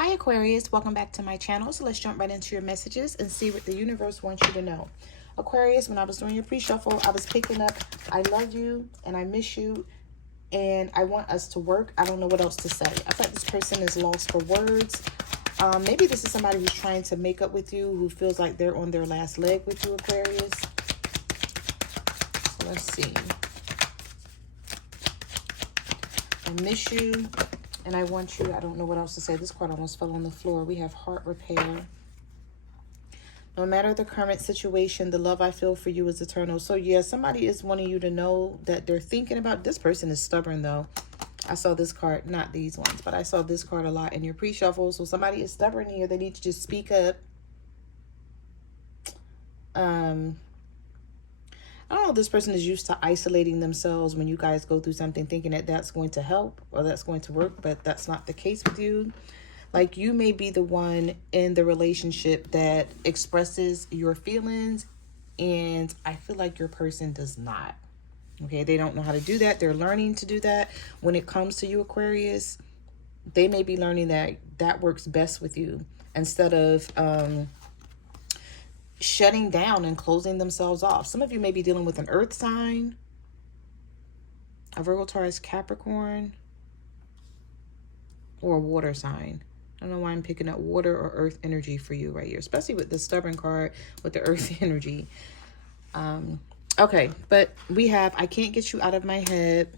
Hi Aquarius, welcome back to my channel. So let's jump right into your messages and see what the universe wants you to know. Aquarius, when I was doing your pre-shuffle, I was picking up, I love you and I miss you and I want us to work. I don't know what else to say. I thought this person is lost for words. Maybe this is somebody who's trying to make up with you, who feels like they're on their last leg with you, Aquarius. So let's see. I miss you. And I want you, I don't know what else to say. This card almost fell on the floor. We have heart repair. No matter the current situation, the love I feel for you is eternal. So yeah, somebody is wanting you to know that they're thinking about, this person is stubborn though. I saw this card, not these ones, but I saw this card a lot in your pre-shuffle. So somebody is stubborn here. They need to just speak up. I don't know if this person is used to isolating themselves when you guys go through something, thinking that that's going to help or that's going to work, but that's not the case with you. Like, you may be the one in the relationship that expresses your feelings, and I feel like your person does not. Okay, they don't know how to do that. They're learning to do that. When it comes to you, Aquarius, they may be learning that that works best with you instead of shutting down and closing themselves off. Some of you may be dealing with an earth sign, a Virgo, Taurus, Capricorn, or a water sign. I don't know why I'm picking up water or earth energy for you right here, especially with the stubborn card with the earth energy. Okay, but we have, I can't get you out of my head.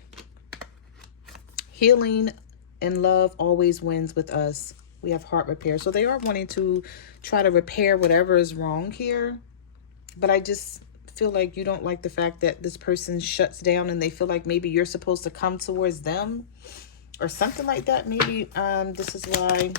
Healing and love always wins with us. We have heart repair. So they are wanting to try to repair whatever is wrong here. But I just feel like you don't like the fact that this person shuts down and they feel like maybe you're supposed to come towards them or something like that. Maybe this is why,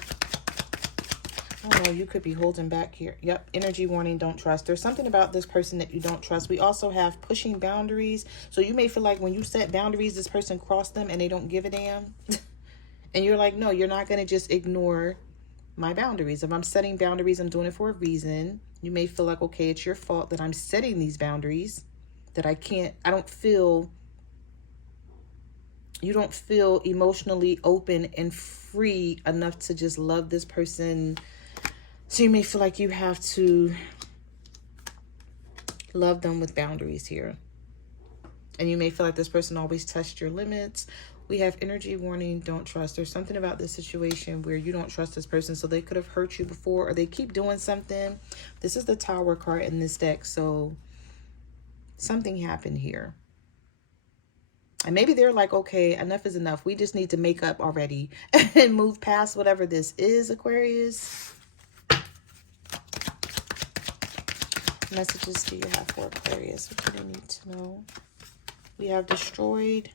I don't know, you could be holding back here. Yep, energy warning, don't trust. There's something about this person that you don't trust. We also have pushing boundaries. So you may feel like when you set boundaries, this person crossed them and they don't give a damn. And you're like, no, you're not going to just ignore my boundaries. If I'm setting boundaries, I'm doing it for a reason. You may feel like, okay, it's your fault that I'm setting these boundaries, that I don't feel, you don't feel emotionally open and free enough to just love this person. So you may feel like you have to love them with boundaries here. And you may feel like this person always touched your limits. We have energy warning, don't trust. There's something about this situation where you don't trust this person. So they could have hurt you before, or they keep doing something. This is the Tower card in this deck. So something happened here. And maybe they're like, okay, enough is enough. We just need to make up already and move past whatever this is, Aquarius. Messages do you have for Aquarius? What do they need to know? We have destroyed,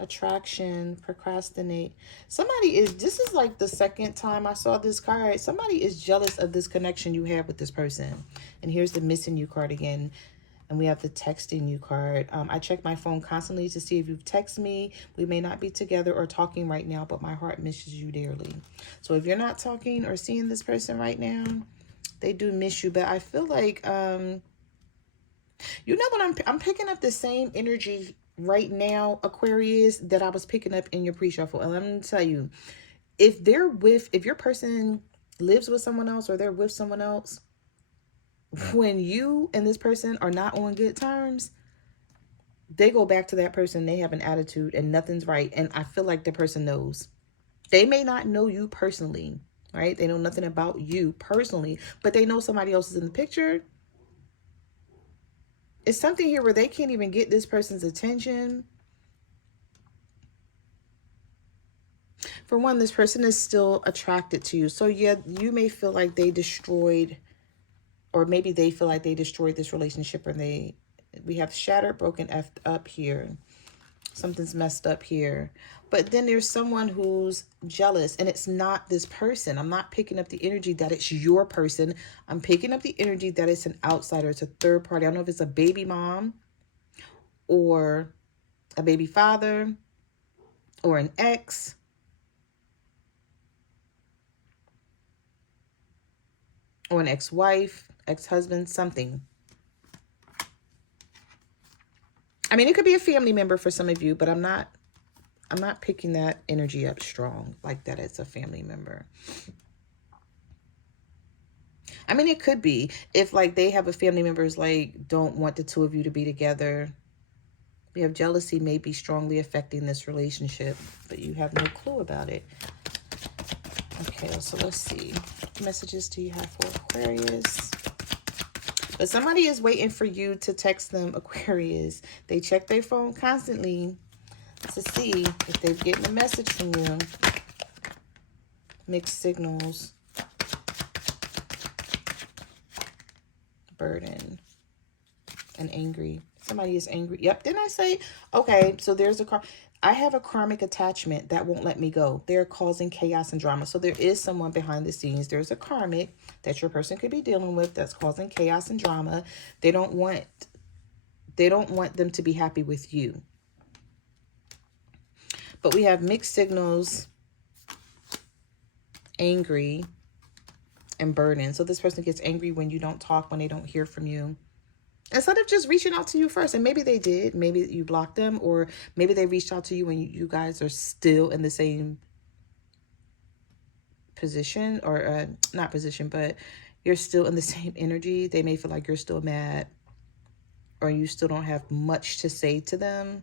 attraction, procrastinate. Somebody is, this is like the second time I saw this card. Somebody is jealous of this connection you have with this person. And here's the missing you card again. And we have the texting you card. I check my phone constantly to see if you've texted me. We may not be together or talking right now, but my heart misses you dearly. So if you're not talking or seeing this person right now, they do miss you. But I feel like, you know what, I'm picking up the same energy right now, Aquarius, that I was picking up in your pre-shuffle. And let me tell you, if your person lives with someone else or they're with someone else, when you and this person are not on good terms, they go back to that person. They have an attitude and nothing's right. And I feel like the person knows. They may not know you personally, right? They know nothing about you personally, but they know somebody else is in the picture. It's something here where they can't even get this person's attention. For one, this person is still attracted to you. So yeah, you may feel like they destroyed, or maybe they feel like they destroyed this relationship, or we have shattered, broken, effed up here. Something's messed up here. But then there's someone who's jealous, and it's not this person. I'm not picking up the energy that it's your person. I'm picking up the energy that it's an outsider. It's a third party. I don't know if it's a baby mom or a baby father or an ex. Or an ex-wife, ex-husband, something. I mean, it could be a family member for some of you, but I'm not I'm not picking that energy up strong like that it's a family member. I mean, it could be if like they have a family members like don't want the two of you to be together. We have jealousy may be strongly affecting this relationship, but you have no clue about it. Okay, so let's see. What messages do you have for Aquarius? But somebody is waiting for you to text them, Aquarius. They check their phone constantly to see if they're getting a message from you. Mixed signals. Burden. And angry. Somebody is angry. Yep, didn't I say? Okay, so there's I have a karmic attachment that won't let me go. They're causing chaos and drama. So there is someone behind the scenes. There's a karmic that your person could be dealing with that's causing chaos and drama. They don't want them to be happy with you. But we have mixed signals, angry, and burden. So this person gets angry when you don't talk, when they don't hear from you. Instead of just reaching out to you first, and maybe they did, maybe you blocked them, or maybe they reached out to you and you guys are still in the same position, or not position, but you're still in the same energy. They may feel like you're still mad, or you still don't have much to say to them.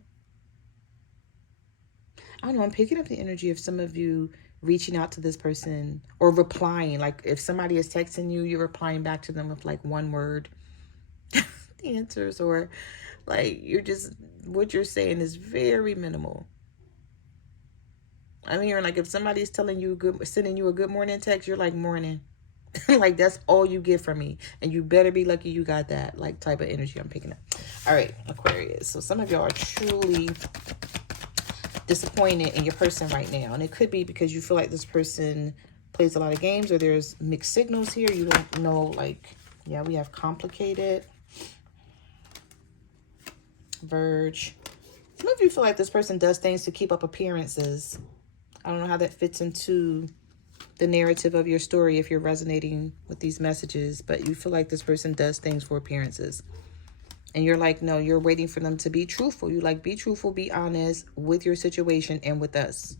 I don't know, I'm picking up the energy of some of you reaching out to this person or replying. Like if somebody is texting you, you're replying back to them with like one word answers, or like you're just, what you're saying is very minimal. I mean, like if somebody's telling you sending you a good morning text, you're like, morning. Like that's all you get from me, and you better be lucky you got that, like type of energy I'm picking up. All right, Aquarius. So some of y'all are truly disappointed in your person right now, and it could be because you feel like this person plays a lot of games, or there's mixed signals here. You don't know, like, yeah, we have complicated. Verge. Some of you feel like this person does things to keep up appearances. I don't know how that fits into the narrative of your story if you're resonating with these messages, but you feel like this person does things for appearances. And you're like, no, you're waiting for them to be truthful. You like, be truthful, be honest with your situation and with us.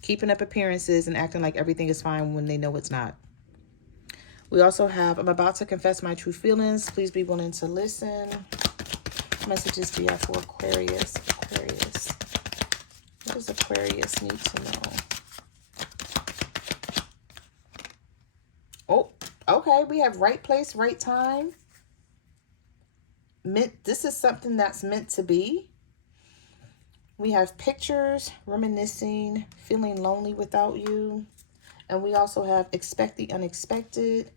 Keeping up appearances and acting like everything is fine when they know it's not. We also have, I'm about to confess my true feelings. Please be willing to listen. Messages do you have for Aquarius? Aquarius. What does Aquarius need to know? Oh, okay. We have right place, right time. This is something that's meant to be. We have pictures, reminiscing, feeling lonely without you. And we also have expect the unexpected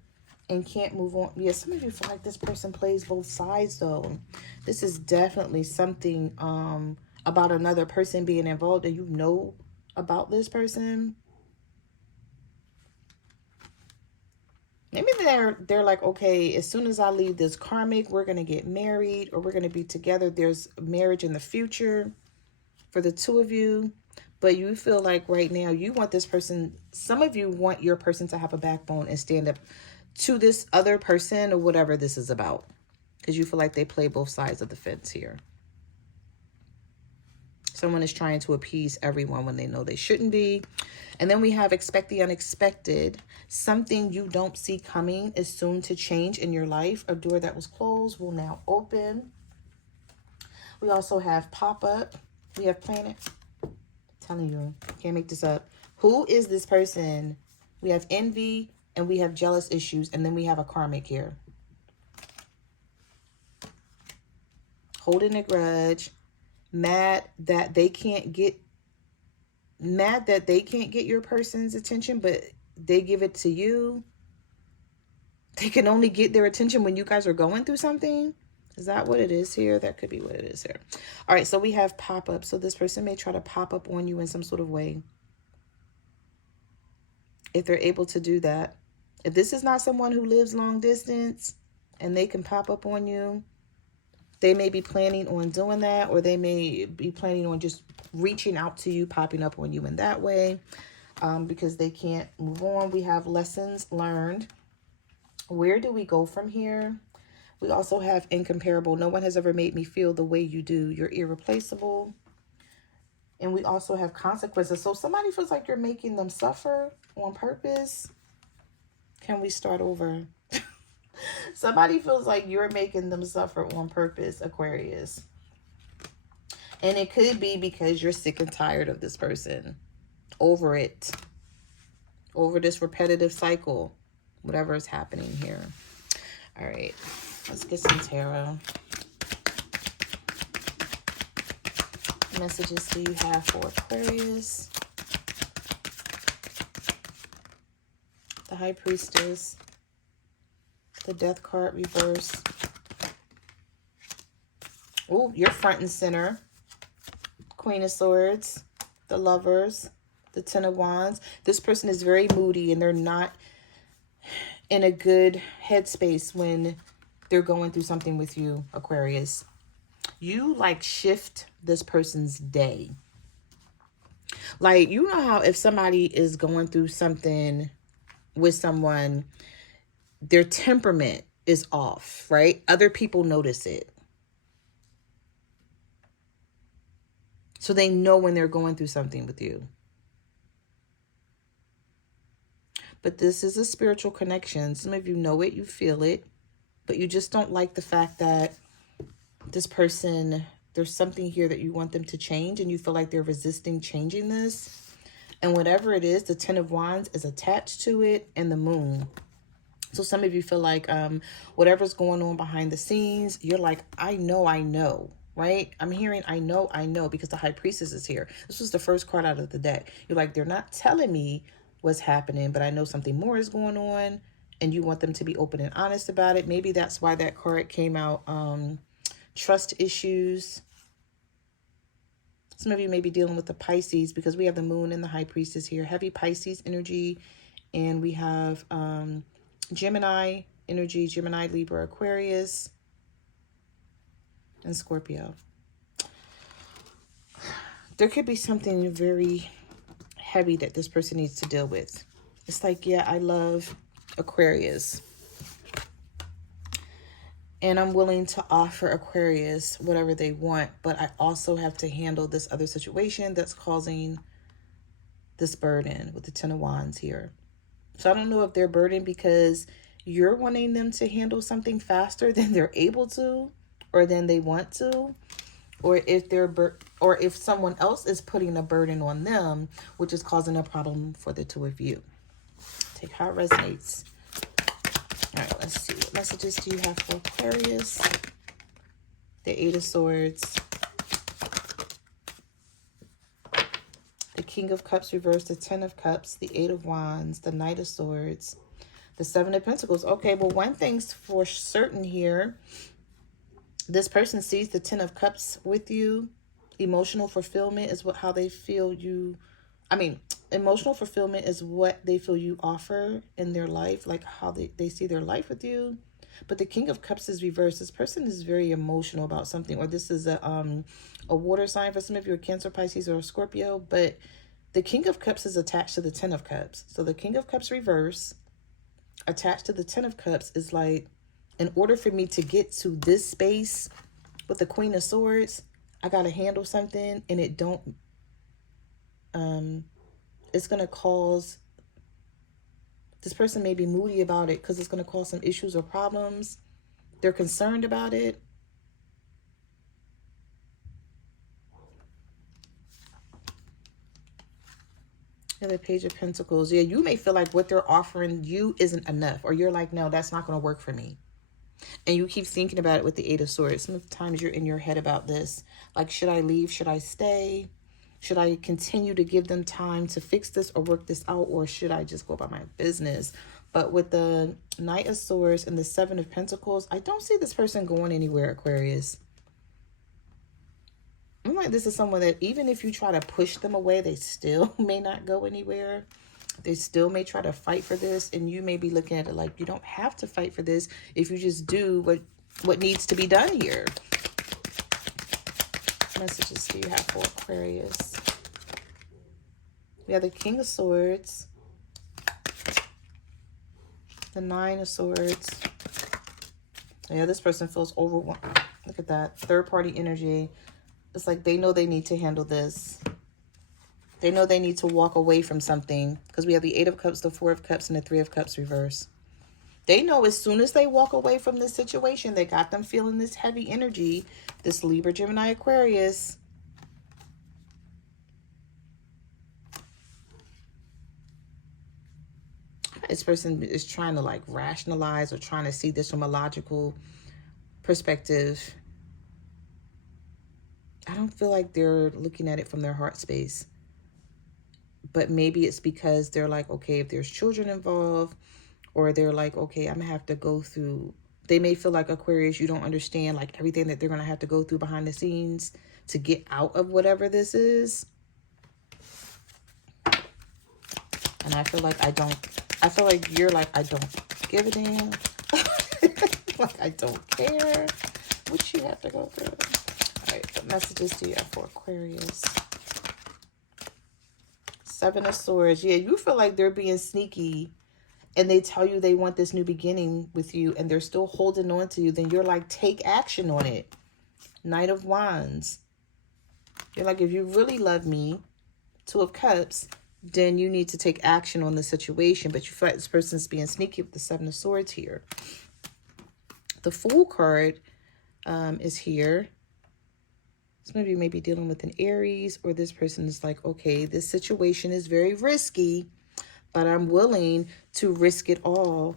and can't move on. Yeah, some of you feel like this person plays both sides, though. This is definitely something about another person being involved, and you know about this person. Maybe they're like, okay, as soon as I leave this karmic, we're going to get married, or we're going to be together. There's marriage in the future for the two of you. But you feel like right now you want this person, some of you want your person to have a backbone and stand up to this other person or whatever this is about. Because you feel like they play both sides of the fence here. Someone is trying to appease everyone when they know they shouldn't be. And then we have expect the unexpected. Something you don't see coming is soon to change in your life. A door that was closed will now open. We also have pop-up. We have planet. I'm telling you, can't make this up. Who is this person? We have envy and we have jealous issues. And then we have a karmic here. Holding a grudge. Mad that they can't get your person's attention, but they give it to you. They can only get their attention when you guys are going through something. Is that what it is here? That could be what it is here. All right, so we have pop-up. So this person may try to pop up on you in some sort of way. If they're able to do that. If this is not someone who lives long distance and they can pop up on you, they may be planning on doing that, or they may be planning on just reaching out to you, popping up on you in that way, because they can't move on. We have lessons learned. Where do we go from here? We also have incomparable. No one has ever made me feel the way you do. You're irreplaceable. And we also have consequences. So somebody feels like you're making them suffer on purpose. Can we start over? Somebody feels like you're making them suffer on purpose, Aquarius. And it could be because you're sick and tired of this person. Over it. Over this repetitive cycle. Whatever is happening here. All right. Let's get some tarot. What messages do you have for Aquarius? The High Priestess. The Death card reverse. Oh, you're front and center. Queen of Swords. The Lovers. The Ten of Wands. This person is very moody and they're not in a good headspace when they're going through something with you, Aquarius. You like shift this person's day. Like, you know how if somebody is going through something with someone, their temperament is off, right? Other people notice it. So they know when they're going through something with you. But this is a spiritual connection. Some of you know it, you feel it, but you just don't like the fact that this person, there's something here that you want them to change and you feel like they're resisting changing this. And whatever it is, the Ten of Wands is attached to it, and the Moon. So some of you feel like whatever's going on behind the scenes, you're like, I know, right? I'm hearing I know, because the High Priestess is here. This was the first card out of the deck. You're like, they're not telling me what's happening, but I know something more is going on, and you want them to be open and honest about it. Maybe that's why that card came out. Trust issues. Some of you may be dealing with the Pisces because we have the Moon and the High Priestess here. Heavy Pisces energy. And we have Gemini energy. Gemini, Libra, Aquarius, and Scorpio. There could be something very heavy that this person needs to deal with. It's like, yeah, I love Aquarius. And I'm willing to offer Aquarius whatever they want, but I also have to handle this other situation that's causing this burden with the Ten of Wands here. So I don't know if they're burdened because you're wanting them to handle something faster than they're able to, or than they want to, or if someone else is putting a burden on them, which is causing a problem for the two of you. Take how it resonates. All right, let's see. What messages do you have for Aquarius? The Eight of Swords. The King of Cups reversed. The Ten of Cups. The Eight of Wands. The Knight of Swords. The Seven of Pentacles. Okay, well, one thing's for certain here. This person sees the Ten of Cups with you. Emotional fulfillment is how they feel you... emotional fulfillment is what they feel you offer in their life, like how they see their life with you. But the King of Cups is reversed. This person is very emotional about something, or this is a water sign for some of you, a Cancer, Pisces, or a Scorpio. But the King of Cups is attached to the Ten of Cups. So the King of Cups reverse attached to the Ten of Cups is like, in order for me to get to this space with the Queen of Swords, I got to handle something, and it don't... it's going to cause... This person may be moody about it because it's going to cause some issues or problems. They're concerned about it. And the Page of Pentacles. Yeah, you may feel like what they're offering you isn't enough. Or you're like, no, that's not going to work for me. And you keep thinking about it with the Eight of Swords. Sometimes you're in your head about this. Like, should I leave? Should I stay? Should I continue to give them time to fix this or work this out? Or should I just go about my business? But with the Knight of Swords and the Seven of Pentacles, I don't see this person going anywhere, Aquarius. I'm like, this is someone that even if you try to push them away, they still may not go anywhere. They still may try to fight for this. And you may be looking at it like, you don't have to fight for this if you just do what needs to be done here. Messages do you have for Aquarius? We have the King of Swords, the Nine of Swords. Yeah, this person feels overwhelmed. Look at that. Third party energy. It's like they know they need to handle this. They know they need to walk away from something because we have the 8 of Cups, the 4 of Cups, and the 3 of Cups reverse. They know as soon as they walk away from this situation, they got them feeling this heavy energy, this Libra, Gemini, Aquarius. This person is trying to like rationalize or trying to see this from a logical perspective. I don't feel like they're looking at it from their heart space. But maybe it's because they're like, okay, if there's children involved, or they're like, okay, I'm gonna have to go through. They may feel like, Aquarius, you don't understand like everything that they're gonna have to go through behind the scenes to get out of whatever this is. And I feel like I feel like you're like, I don't give a damn. Like, I don't care what you have to go through. All right, what messages do you have for Aquarius? 7 of Swords. Yeah, you feel like they're being sneaky and they tell you they want this new beginning with you and they're still holding on to you. Then you're like, take action on it. Knight of Wands. You're like, if you really love me, 2 of Cups, then you need to take action on the situation. But you feel like this person's being sneaky with the 7 of Swords here. The Fool card is here. So maybe dealing with an Aries, or this person is like, okay, this situation is very risky, but I'm willing to risk it all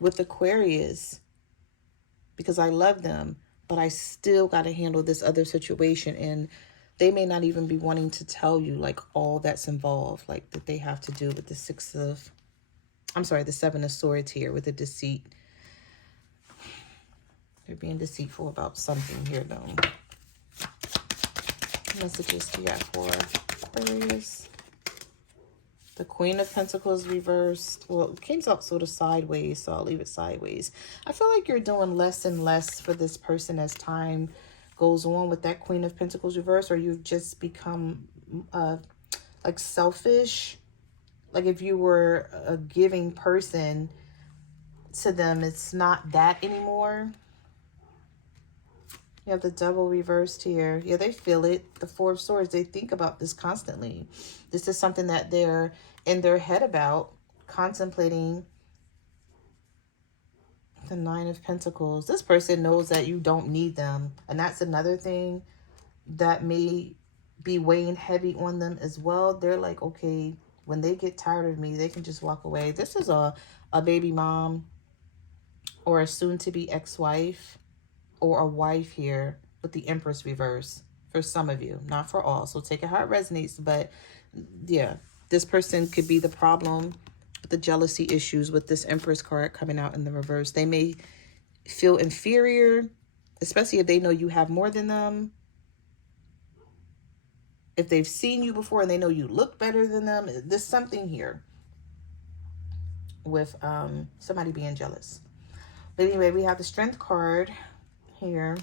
with Aquarius because I love them, but I still got to handle this other situation. And they may not even be wanting to tell you like all that's involved, like that they have to do with the the 7 of Swords here with the deceit. They're being deceitful about something here though. Messages do you have for Aquarius? The Queen of Pentacles reversed. Well, it came out sort of sideways, so I'll leave it sideways. I feel like you're doing less and less for this person as time goes on with that Queen of Pentacles reversed, or you've just become like selfish. Like if you were a giving person to them, it's not that anymore. You have the Devil reversed here. Yeah, they feel it. The 4 of Swords, they think about this constantly. This is something that they're in their head about, contemplating. The 9 of Pentacles. This person knows that you don't need them. And that's another thing that may be weighing heavy on them as well. They're like, okay, when they get tired of me, they can just walk away. This is a baby mom or a soon-to-be ex-wife, or a wife here with the Empress reverse for some of you, not for all. So take it how it resonates. But yeah, this person could be the problem with the jealousy issues with this Empress card coming out in the reverse. They may feel inferior, especially if they know you have more than them. If they've seen you before and they know you look better than them, there's something here with somebody being jealous. But anyway, we have the Strength card here,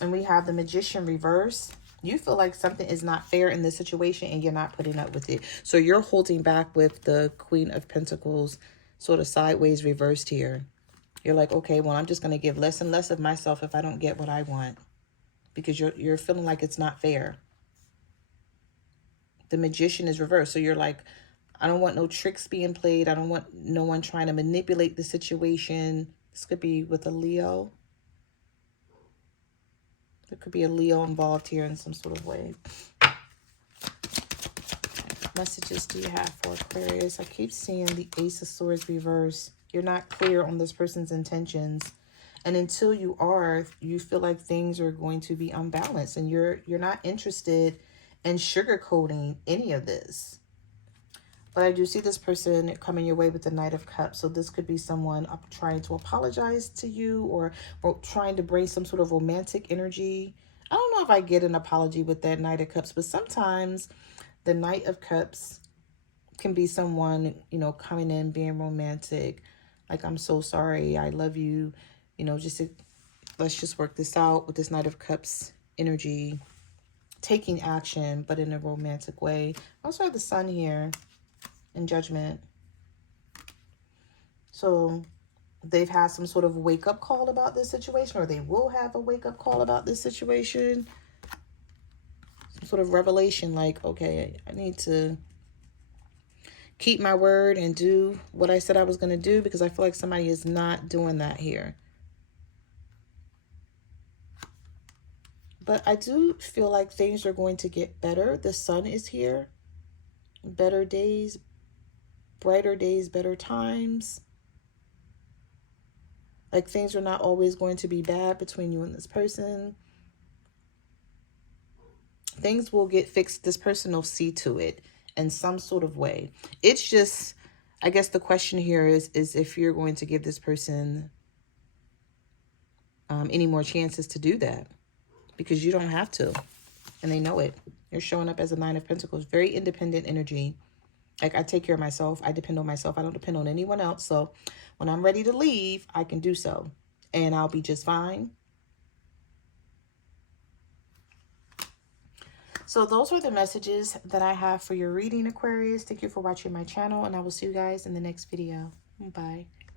and we have the Magician reverse. You feel like something is not fair in this situation and you're not putting up with it. So you're holding back with the Queen of Pentacles sort of sideways reversed here. You're like, okay, well, I'm just going to give less and less of myself if I don't get what I want, because you're feeling like it's not fair. The Magician is reversed. So you're like, I don't want no tricks being played. I don't want no one trying to manipulate the situation. This could be with a Leo. There could be a Leo involved here in some sort of way. What messages do you have for Aquarius? I keep seeing the Ace of Swords reverse. You're not clear on this person's intentions. And until you are, you feel like things are going to be unbalanced. And you're not interested in sugarcoating any of this. But I do see this person coming your way with the Knight of Cups. So this could be someone trying to apologize to you, or trying to bring some sort of romantic energy. I don't know if I get an apology with that Knight of Cups, but sometimes the Knight of Cups can be someone, you know, coming in, being romantic. Like, I'm so sorry, I love you. You know, let's just work this out with this Knight of Cups energy. Taking action, but in a romantic way. I also have the Sun here. In Judgment. So they've had some sort of wake-up call about this situation, or they will have a wake-up call about this situation. Some sort of revelation, like, okay, I need to keep my word and do what I said I was going to do, because I feel like somebody is not doing that here. But I do feel like things are going to get better. The sun is here. Better days, brighter days, better times. Like, things are not always going to be bad between you and this person. Things will get fixed. This person will see to it in some sort of way. It's just, I guess the question here is if you're going to give this person any more chances to do that, because you don't have to, and they know it. You're showing up as a Nine of Pentacles, very independent energy. Like, I take care of myself. I depend on myself. I don't depend on anyone else. So when I'm ready to leave, I can do so, and I'll be just fine. So those are the messages that I have for your reading, Aquarius. Thank you for watching my channel, and I will see you guys in the next video. Bye.